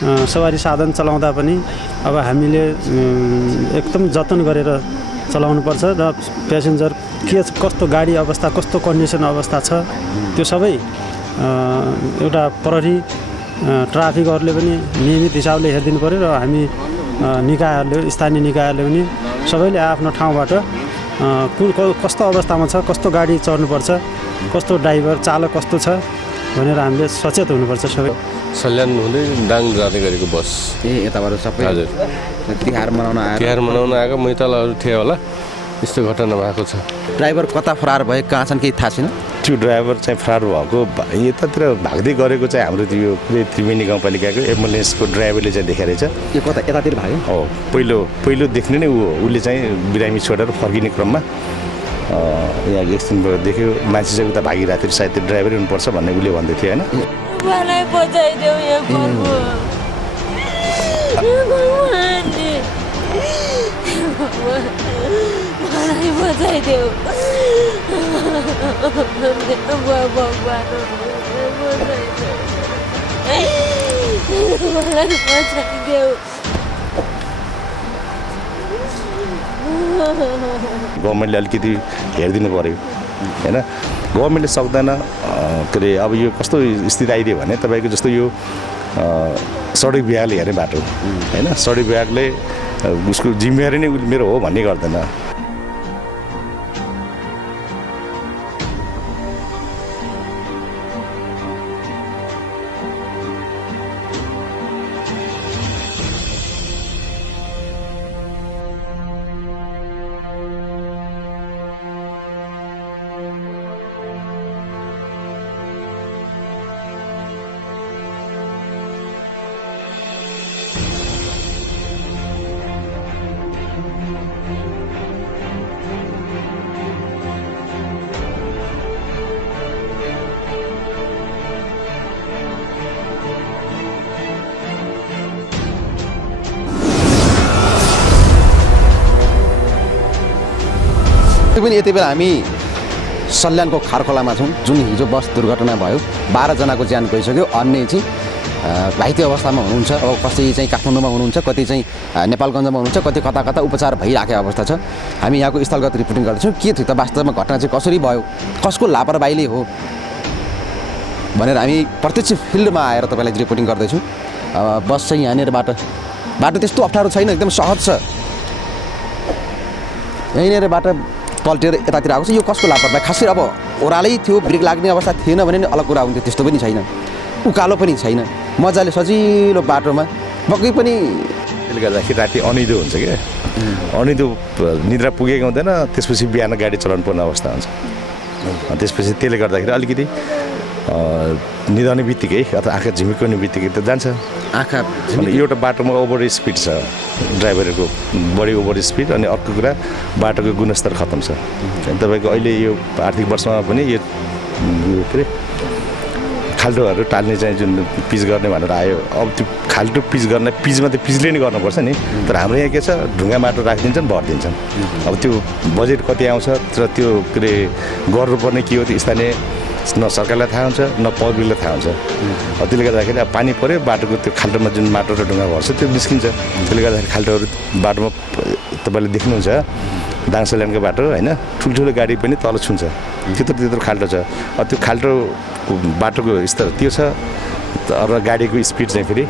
सवारी साधन चलाउँदा पनि अब हामीले एकदम जतन गरेर चलाउनुपर्छ र प्यासेन्जर कस्तो गाडी अवस्था कस्तो कन्डिसन अवस्था छ त्यो सबै एउटा प्रहरी ट्राफिकहरूले पनि नियमित हिसाबले हेरिदिनु पर्यो र हामी निकायहरूले स्थानीय निकायहरूले पनि सबैले आफ्नो ठाउँबाट कस्तो अवस्थामा छ कस्तो गाडी चढ्नुपर्छ कस्तो ड्राइभर चालक कस्तो छ भनेर हामीले सचेत हुनुपर्छ सबै। सल्यान हुँदै दाङ जाँदै गरेको बस यताबाट सबै हजुर तिहार मनाउन आएको मैतलहरू थियो होला यस्तो घटना भएको छ। ड्राइभर कता फरार भए कहाँ छन् केही थाहा छैन। त्यो ड्राइभर चाहिँ फरार भएको यतातिर भाग्दै गरेको चाहिँ हाम्रो त्यो त्रिवेणी गाउँपालिकाको एम्बुलेन्सको ड्राइभरले चाहिँ देखाएको रहेछ। यो कता यतातिर भाग्यो हो पहिलो देख्ने नै उसले चाहिँ बिरामी छोडेर फर्किने क्रममा यहाँ एक्सिडेन्ट देख्यो मान्छे चाहिँ उता भागिरहेको थियो सायद त्यो ड्राइभरै हुनुपर्छ भन्ने उसले भन्दै थियो होइन। मलाई बचाइदेऊ यो प्रभु मलाई बचाइदेऊ मलाई बचाइदेऊ। गभर्मेन्टले अलिकति हेरिदिनु पऱ्यो होइन। गभर्मेन्टले सक्दैन के अरे अब यो कस्तो स्थिति आइदियो भने तपाईँको जस्तो यो सडक विभागले हेर्ने बाटो होइन सडक विभागले उसको जिम्मेवारी नै मेरो हो भन्ने गर्दैन। पनि यति बेला हामी सल्यानको खारखोलामा छौँ जुन हिजो बस दुर्घटना भयो 12 जनाको ज्यान गइसक्यो। अन्य चाहिँ घाइते अवस्थामा हुनुहुन्छ। अब कति चाहिँ काठमाडौँमा हुनुहुन्छ कति चाहिँ नेपालगञ्जमा हुनुहुन्छ कति कता कता उपचार भइराखेको अवस्था छ। हामी यहाँको स्थलगत रिपोर्टिङ गर्दैछौँ के थियो त वास्तवमा घटना चाहिँ कसरी भयो कसको लापरवाहीले हो भनेर हामी प्रत्यक्ष फिल्डमा आएर तपाईँलाई रिपोर्टिङ गर्दैछौँ। बस चाहिँ यहाँनिर बाटो त्यस्तो अप्ठ्यारो छैन एकदम सहज छ। यहीँनिर बाटो पल्टेर यतातिर आएको छ। यो कसको लापरवाही खासै अब ओह्रालै थियो ब्रेक लाग्ने अवस्था थिएन भने अलग कुरा हुन्थ्यो त्यस्तो पनि छैन उकालो पनि छैन मजाले सजिलो बाटोमा पक्कै पनि त्यसले गर्दाखेरि राति अनिदो हुन्छ क्या अनिदो निद्रा पुगेको हुँदैन त्यसपछि बिहान गाडी चलाउनु पर्ने अवस्था हुन्छ। त्यसपछि त्यसले गर्दाखेरि अलिकति निदाउने बित्तिकै अथवा आँखा झिमिक्ने बित्तिकै त जान्छ आँखा एउटा बाटोमा ओभर स्पिड छ ड्राइभरको बढी ओभर स्पिड अनि अर्को कुरा बाटोको गुणस्तर खतम छ। तपाईँको अहिले यो आर्थिक वर्षमा पनि यो के अरे खाल्टोहरू टाल्ने चाहिँ जुन पिच गर्ने भनेर आयो अब त्यो खाल्टो पिच गर्न पिचमा त पिचले नै गर्नुपर्छ नि तर हाम्रो यहाँ के छ ढुङ्गा माटो राखिदिन्छन् भरिदिन्छन्। अब त्यो बजेट कति आउँछ र त्यो के अरे गर्नुपर्ने के हो त्यो स्थानीय न सरकारलाई थाहा हुन्छ न पब्लिकलाई थाहा हुन्छ। त्यसले गर्दाखेरि अब पानी पऱ्यो बाटोको त्यो खाल्टोमा जुन माटो र ढुङ्गा भर्छ त्यो निस्किन्छ। त्यसले गर्दाखेरि खाल्टोहरू बाटोमा तपाईँले देख्नुहुन्छ दाङसल्यानको बाटो होइन ठुल्ठुलो गाडी पनि तल छुन्छ त्यत्रो खाल्टो छ। त्यो खाल्टो बाटोको स्तर त्यो छ र गाडीको स्पिड चाहिँ फेरि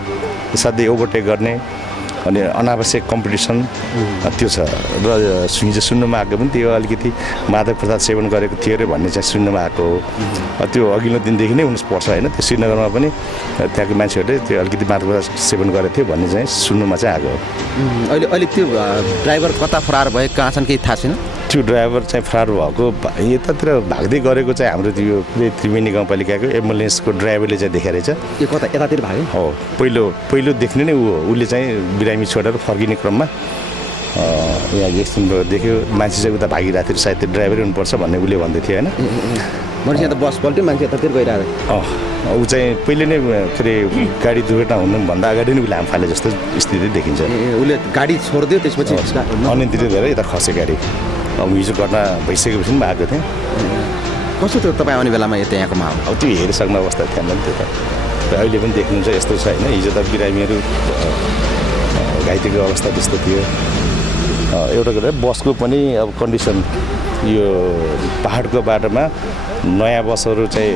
सधैँ ओभरटेक गर्ने अनि अनावश्यक कम्पिटिसन त्यो छ र हिजो सुन्नुमा आएको पनि त्यो अलिकति मादक पदार्थ सेवन गरेको थियो अरे भन्ने चाहिँ सुन्नुमा आएको हो। त्यो अघिल्लो दिनदेखि नै हुनुपर्छ होइन त्यो श्रीनगरमा पनि त्यहाँको मान्छेहरूले त्यो अलिकति मादक पदार्थ सेवन गरेको थियो भन्ने चाहिँ सुन्नुमा चाहिँ आएको हो। अहिले त्यो ड्राइभर कता फरार भए कहाँ छन् केही थाहा छैन। त्यो ड्राइभर चाहिँ फरार भएको यतातिर भाग्दै गरेको चाहिँ हाम्रो त्यो त्रिवेणी गाउँपालिकाको एम्बुलेन्सको ड्राइभरले चाहिँ देखाएको रहेछ। यो कता यतातिर भाग्यो हो पहिलो देख्ने नै उसले चाहिँ बिरामी छोडेर फर्किने क्रममा यहाँ एक्सिडेन्ट देख्यो मान्छे चाहिँ उता भागिरहेको थियो सायद त्यो ड्राइभरै हुनुपर्छ भन्ने उसले भन्दै थियो होइन। मान्छे त बस पल्ट्यो मान्छे यतातिर गइरहेको ऊ चाहिँ पहिले नै के अरे गाडी दुर्घटना हुनुभन्दा अगाडि नै उसले हाम फाले जस्तो स्थिति देखिन्छ। उसले गाडी छोडिदियो त्यसपछि अनियन्त्रित भएर यता खसे गाडी। अब हिजो घटना भइसकेपछि पनि आएको थिएँ कस्तो थियो तपाईँ आउने बेलामा यता यहाँको माहौल अब त्यो हेरिसक्ने अवस्था थिएन नि त्यो त अहिले पनि देख्नुहुन्छ यस्तो छ होइन। हिजो त बिरामीहरू घाइतेको अवस्था त्यस्तो थियो। एउटा कुरा बसको पनि अब कन्डिसन यो पहाडको बाटोमा नयाँ बसहरू चाहिँ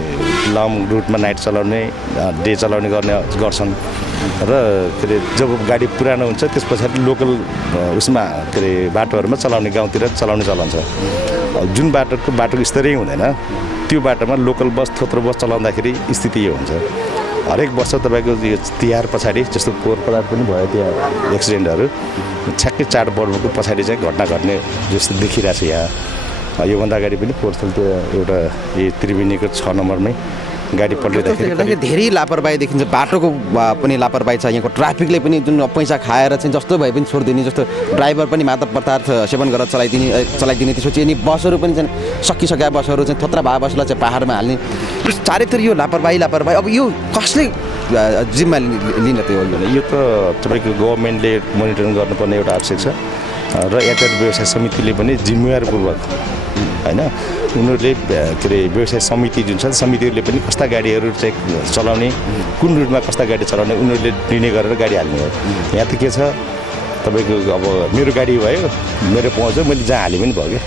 लङ रुटमा नाइट चलाउने डे चलाउने गर्छन् र के अरे जब गाडी पुरानो हुन्छ त्यस पछाडि लोकल उसमा के अरे बाटोहरूमा चलाउने गाउँतिर चलाउने चलन छ। जुन बाटोको स्तरै हुँदैन त्यो बाटोमा लोकल बस थोत्रो बस चलाउँदाखेरि स्थिति यो हुन्छ। हरेक वर्ष तपाईँको यो तिहार पछाडि जस्तो पोहोर परार पनि भयो त्यहाँ एक्सिडेन्टहरू छ्याक्कै चाडपर्वको पछाडि चाहिँ घटना घट्ने जस्तो देखिरहेको छ यहाँ। योभन्दा अगाडि पनि पोहोर त्यो एउटा यो त्रिवेणीको 6 नम्बरमै गाडी पल्टिँदाखेरि धेरै लापरवाही देखिन्छ। बाटोको पनि लापरवाही छ, यहाँको ट्राफिकले पनि जुन पैसा खाएर चाहिँ जस्तो भए पनि छोडिदिने, जस्तो ड्राइभर पनि मादक पदार्थ सेवन गरेर चलाइदिने त्यसपछि अनि बसहरू पनि चाहिँ सकिसकेका बसहरू चाहिँ थोत्रा भए बसलाई चाहिँ पाहाडमा हाल्ने, चारैतिर यो लापरवाही। अब यो कसले जिम्मा लिन त्यो? यो त तपाईँको गभर्मेन्टले मोनिटरिङ गर्नुपर्ने एउटा आवश्यक छ र यातायात व्यवसाय समितिले पनि जिम्मेवारपूर्वक होइन उनीहरूले के अरे व्यवसाय समिति जुन छ समितिहरूले पनि कस्ता गाडीहरू चाहिँ चलाउने, कुन रुटमा कस्ता गाडी चलाउने उनीहरूले निर्णय गरेर गाडी हाल्ने हो। यहाँ त के छ तपाईँको अब मेरो गाडी भयो, मेरो पहुँच मैले जहाँ हाले पनि भयो क्या।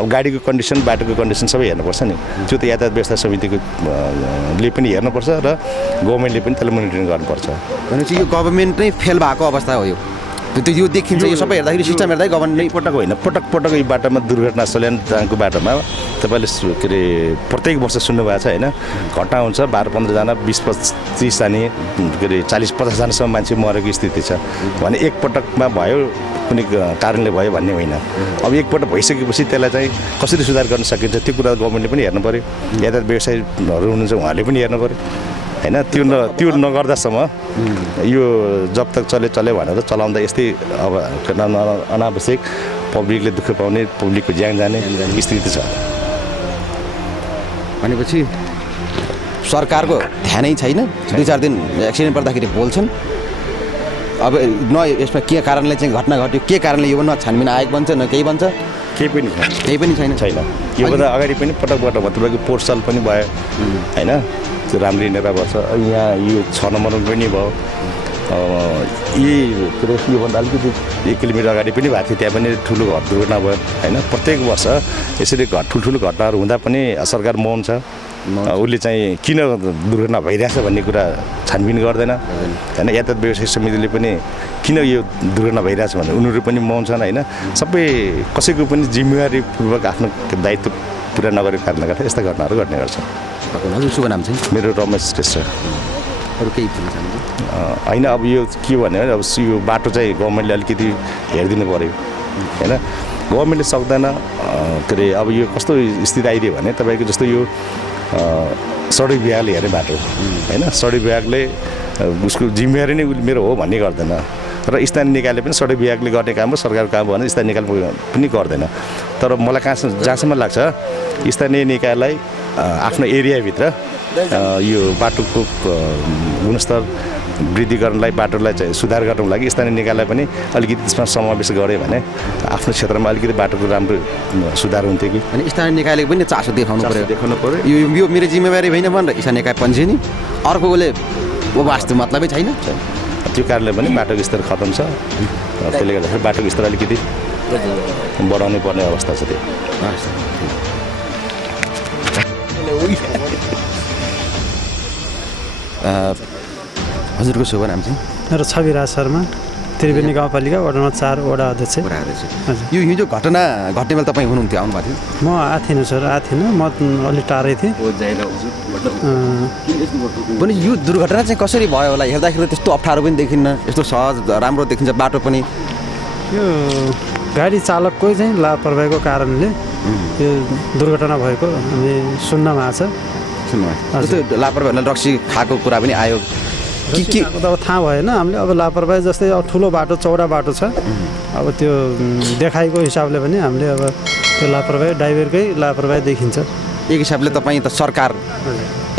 अब गाडीको कन्डिसन बाटोको कन्डिसन सबै हेर्नुपर्छ नि, त्यो त यातायात व्यवस्था समितिको ले पनि हेर्नुपर्छ र गभर्मेन्टले पनि त्यसलाई मोनिटरिङ गर्नुपर्छ। भनेपछि यो गभर्मेन्ट नै फेल भएको अवस्था हो। यो देखिन्छ, यो सबै हेर्दाखेरि सिस्टम हेर्दा गभर्मेन्ट पटक होइन पटक यो बाटोमा दुर्घटना सल्यानको बाटोमा तपाईँले के अरे प्रत्येक वर्ष सुन्नुभएको छ होइन। घटना हुन्छ 12-15 जना 20-25 जाने के अरे 40-50 जनासम्म मान्छे मरेको स्थिति छ भने एकपटकमा भयो कुनै कारणले भयो भन्ने होइन। अब एकपटक भइसकेपछि त्यसलाई चाहिँ कसरी सुधार गर्न सकिन्छ त्यो कुरा गभर्मेन्टले पनि हेर्नु पऱ्यो, यातायात व्यवसायीहरू हुनुहुन्छ उहाँहरूले पनि हेर्नु पऱ्यो होइन। त्यो नगर्दासम्म यो जब तक चले भनेर चलाउँदा यस्तै अब अनावश्यक पब्लिकले दुःख पाउने, पब्लिकको ज्यान जाने स्थिति छ। भनेपछि सरकारको ध्यानै छैन। 2-4 दिन एक्सिडेन्ट पर्दाखेरि बोल्छन्, अब न यसमा के कारणले चाहिँ घटना घट्यो, के कारणले यो न छानबिन आएको भन्छ न केही भन्छ, केही पनि छैन। योभन्दा अगाडि पनि पटक तपाईँको पोर्सल पनि भयो होइन, त्यो राम्ररी नेता भएछ। यहाँ यो 6 नम्बरमा पनि भयो, योभन्दा अलिकति 1 किलोमिटर अगाडि पनि भएको थियो, त्यहाँ पनि ठुलो दुर्घटना भयो होइन। प्रत्येक वर्ष यसरी ठुल्ठुलो घटनाहरू हुँदा पनि सरकार मौन छ। उसले चाहिँ किन दुर्घटना भइरहेछ भन्ने कुरा छानबिन गर्दैन होइन। यातायात व्यवसाय समितिले पनि किन यो दुर्घटना भइरहेछ भने उनीहरू पनि मौन छन् होइन। सबै कसैको पनि जिम्मेवारीपूर्वक आफ्नो दायित्व पुरा नगरेको कारणले गर्दा यस्ता घटनाहरू घट्ने गर्छ। हजुर शुभ नाम चाहिँ? मेरो रमेश श्रेष्ठ। अरू केही भन्न चाहनुहुन्छ? होइन अब यो के भन्यो भने अब यो बाटो चाहिँ गभर्मेन्टले अलिकति हेरिदिनु पऱ्यो होइन। गभर्मेन्टले सक्दैन के अरे अब यो कस्तो स्थिति आइदियो भने तपाईँको जस्तो यो सडक विभागले हेर्ने बाटो होइन, सडक विभागले उसको जिम्मेवारी नै मेरो हो भन्ने गर्दैन र स्थानीय निकायले पनि सडक विभागले गर्ने काम हो, सरकारको काम हो भने स्थानीय निकाय पनि गर्दैन। तर मलाई जहाँसम्म लाग्छ स्थानीय निकायलाई आफ्नो एरियाभित्र यो बाटोको गुणस्तर वृद्धि गर्नलाई, बाटोलाई चाहिँ सुधार गर्नको लागि स्थानीय निकायलाई पनि अलिकति त्यसमा समावेश गऱ्यो भने आफ्नो क्षेत्रमा अलिकति बाटोको राम्रो सुधार हुन्थ्यो कि। अनि स्थानीय निकायले पनि चासो देखाउनु पऱ्यो, यो मेरो जिम्मेवारी होइन भनेर स्थानीय निकाय पन्छे नि, अर्कोले वास्तु मतलबै छैन। त्यो कारणले पनि बाटोको स्तर खतम छ, त्यसले गर्दाखेरि बाटोको स्तर अलिकति बढाउनै पर्ने अवस्था छ। त्यो हजुरको शुभ नाम चाहिँ? मेरो छविराज शर्मा, त्रिवेणी गाउँपालिका वडा नम्बर 4 वडा अध्यक्ष। यो हिजो घटना घट्ने बेला तपाईँ हुनुहुन्थ्यो, आउनुभएको थियो? म आएको थिइनँ सर, आएको थिइनँ, म अलिक टाढै थिएँ। पनि यो दुर्घटना चाहिँ कसरी भयो होला? हेर्दाखेरि त्यस्तो अप्ठ्यारो पनि देखिन्न, यस्तो सहज राम्रो देखिन्छ बाटो पनि। यो गाडी चालककै चाहिँ लापरवाहीको कारणले यो दुर्घटना भएको हामी सुन्नमा आएको छ। जस्तो लापरवाही रक्सी खाएको कुरा पनि आयो के अब थाहा भएन हामीले। अब लापरवाही जस्तै अब ठुलो बाटो चौडा बाटो छ, अब त्यो देखाइको हिसाबले पनि हामीले अब त्यो लापरवाही ड्राइभरकै लापरवाही देखिन्छ। एक हिसाबले तपाईँ त सरकार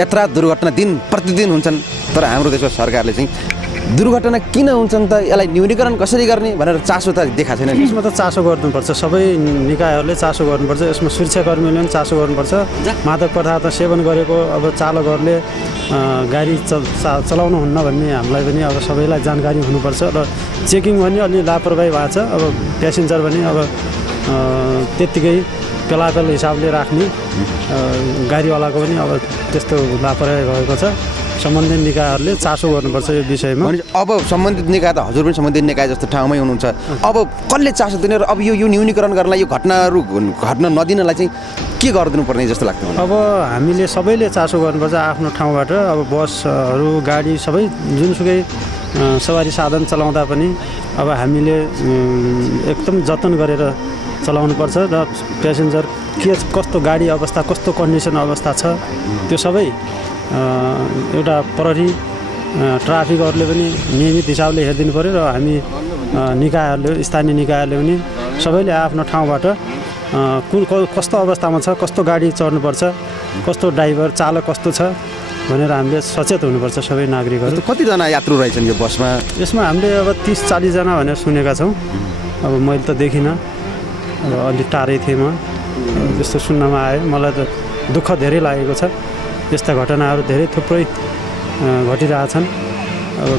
यत्रा दुर्घटना दिन प्रतिदिन हुन्छन्, तर हाम्रो देशको सरकारले चाहिँ दुर्घटना किन हुन्छन् त, यसलाई न्यूनीकरण कसरी गर्ने भनेर चासो त देखाएको छैन। यसमा त चासो गर्नुपर्छ, सबै निकायहरूले चासो गर्नुपर्छ, यसमा सुरक्षाकर्मीहरूले पनि चासो गर्नुपर्छ। मादक पदार्थ सेवन गरेको अब चालकहरूले गाडी चलाउनुहुन्न भन्ने हामीलाई पनि अब सबैलाई जानकारी हुनुपर्छ र चेकिङ पनि अलि लापरवाही भएको छ। अब प्यासेन्जर पनि अब त्यत्तिकै पेलापेल हिसाबले राख्ने, गाडीवालाको पनि अब त्यस्तो लापरवाही भएको छ। सम्बन्धित निकायहरूले चासो गर्नुपर्छ यो विषयमा। अब सम्बन्धित निकाय त हजुर पनि सम्बन्धित निकाय जस्तो ठाउँमै हुनुहुन्छ, अब कसले चासो दिने र अब यो न्यूनीकरण गर्नलाई यो घटनाहरू घट्न नदिनलाई चाहिँ के गरिदिनु पर्ने जस्तो लाग्छ? अब हामीले सबैले चासो गर्नुपर्छ आफ्नो ठाउँबाट। अब बसहरू गाडी सबै जुनसुकै सवारी साधन चलाउँदा पनि अब हामीले एकदम जतन गरेर चलाउनुपर्छ र प्यासेन्जर कस्तो गाडी अवस्था, कस्तो कन्डिसन अवस्था छ त्यो सबै एउटा प्रहरी ट्राफिकहरूले पनि नियमित हिसाबले हेरिदिनु पऱ्यो र हामी निकायहरूले, स्थानीय निकायहरूले पनि सबैले आफ्नो ठाउँबाट कस्तो अवस्थामा छ, कस्तो गाडी चढ्नुपर्छ, कस्तो ड्राइभर चालक कस्तो छ भनेर हामीले सचेत हुनुपर्छ सबै नागरिकहरू। कतिजना यात्रु रहेछन् यो बसमा? यसमा हामीले अब 30-40 जना भनेर सुनेका छौँ। अब मैले त देखिनँ, अब अलिक टाढै थिएँ म, त्यस्तो सुन्नमा आयो। मलाई त दुःख धेरै लागेको छ। यस्ता घटनाहरू धेरै थुप्रै घटिरहेछन्। अब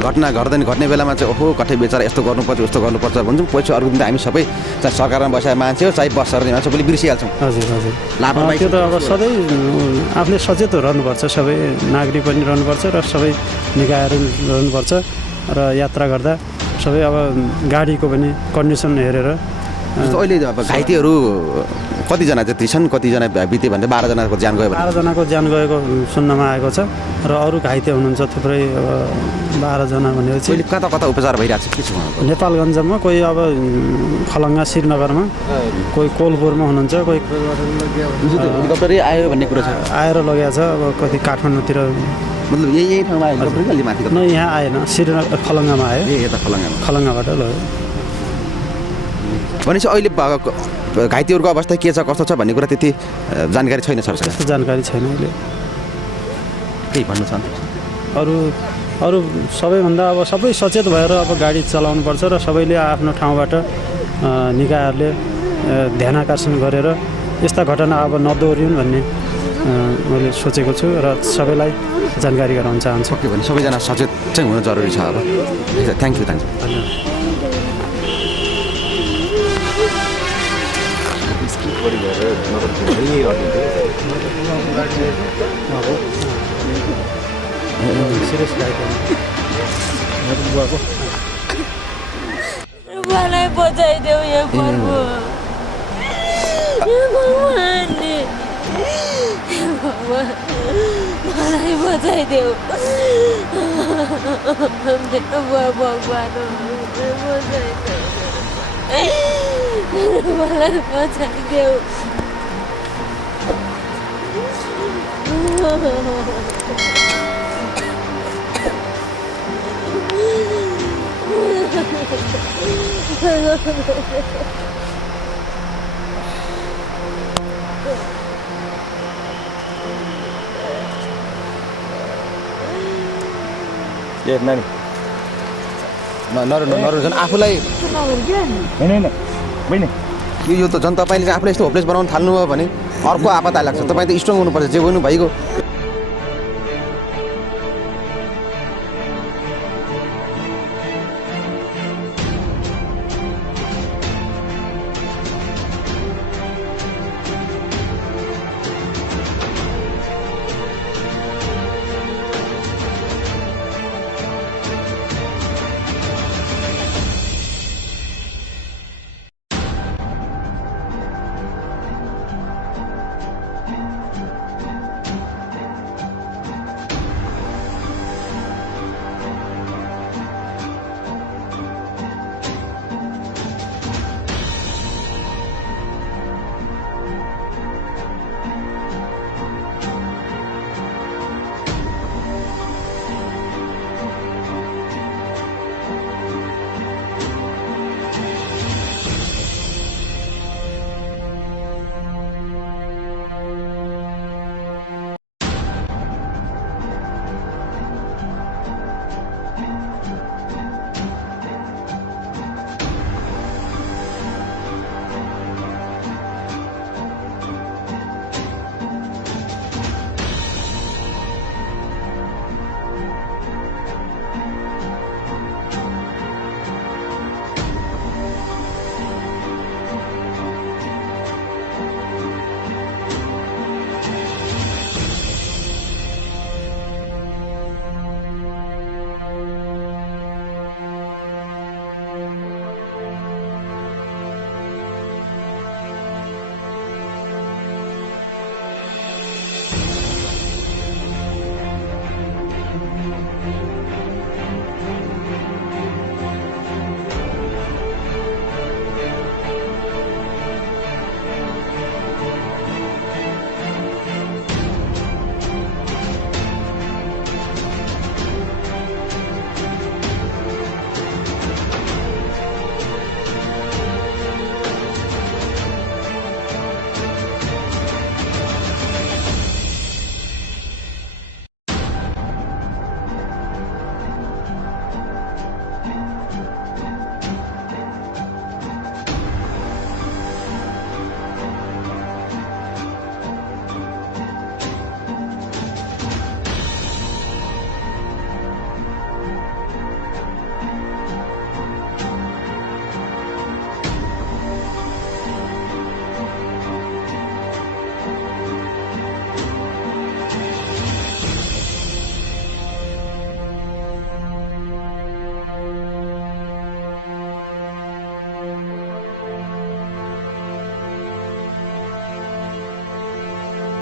घटना घट्ने बेलामा चाहिँ ओहो कठै बेचारा यस्तो गर्नुपर्छ उस्तो गर्नुपर्छ भन्छौँ। पछि अर्को दिन त हामी सबै चाहे सरकारमा बसेका मान्छे हो चाहे बस चढ्ने मान्छे सबैले बिर्सिहाल्छौँ। हजुर हजुर, लापरवाही त्यो त अब सधैँ आफूले सचेत रहनुपर्छ, सबै नागरिक पनि रहनुपर्छ र सबै निकायहरू रहनुपर्छ र यात्रा गर्दा सबै अब गाडीको पनि कन्डिसन हेरेर। जस्तो अहिले अब घाइतेहरू कतिजना जति छन्, कतिजना बिते भन्दा 12 जनाको ज्यान गयो। 12 जनाको ज्यान गएको सुन्नमा आएको छ र अरू घाइते हुनुहुन्छ थुप्रै। अब 12 जना भनेपछि अहिले कता कता उपचार भइरहेको छ के छ? नेपालगञ्जमा, कोही अब खलङ्गा श्रीनगरमा, कोही कोलपुरमा हुनुहुन्छ, कोही हेलिकप्टरै आयो भन्ने कुरो छ, आएर लगेको छ। अब कति काठमाडौँतिर, मतलब यही ठाउँमा आयो हेलिकप्टर अलि माथि न यहाँ आएन, श्रीनगर खलङ्गामा आयो, यता खलङ्गाबाट लग्यो। भनेपछि अहिले घाइतेहरूको अवस्था के छ कस्तो छ भन्ने कुरा त्यति जानकारी छैन सर? त्यस्तो जानकारी छैन अहिले। केही भन्नु छ? अरू सबैभन्दा अब सबै सचेत भएर अब गाडी चलाउनुपर्छ र सबैले आफ्नो ठाउँबाट निकायहरूले ध्यान आकर्षण गरेर यस्ता घटना अब नदोहोरिउन् भन्ने मैले सोचेको छु र सबैलाई जानकारी गराउन चाहन्छु। ओके, भने सबैजना सचेत चाहिँ हुनु जरुरी छ। अब थ्याङ्क यू। मलाई बचाइदेऊ यो प्रभु, भगवानले मलाई बचाइदेऊ, मलाई बचाइदेऊ। ए नानी नरुझन् आफूलाई होइन बहिनी, यो त झन् तपाईँले चाहिँ आफूलाई यस्तो होपलेस बनाउन थाल्नुभयो भने अर्को आपत आइलाग्छ। तपाईँ त स्ट्रङ हुनुपर्छ, जे हुनु भइगयो।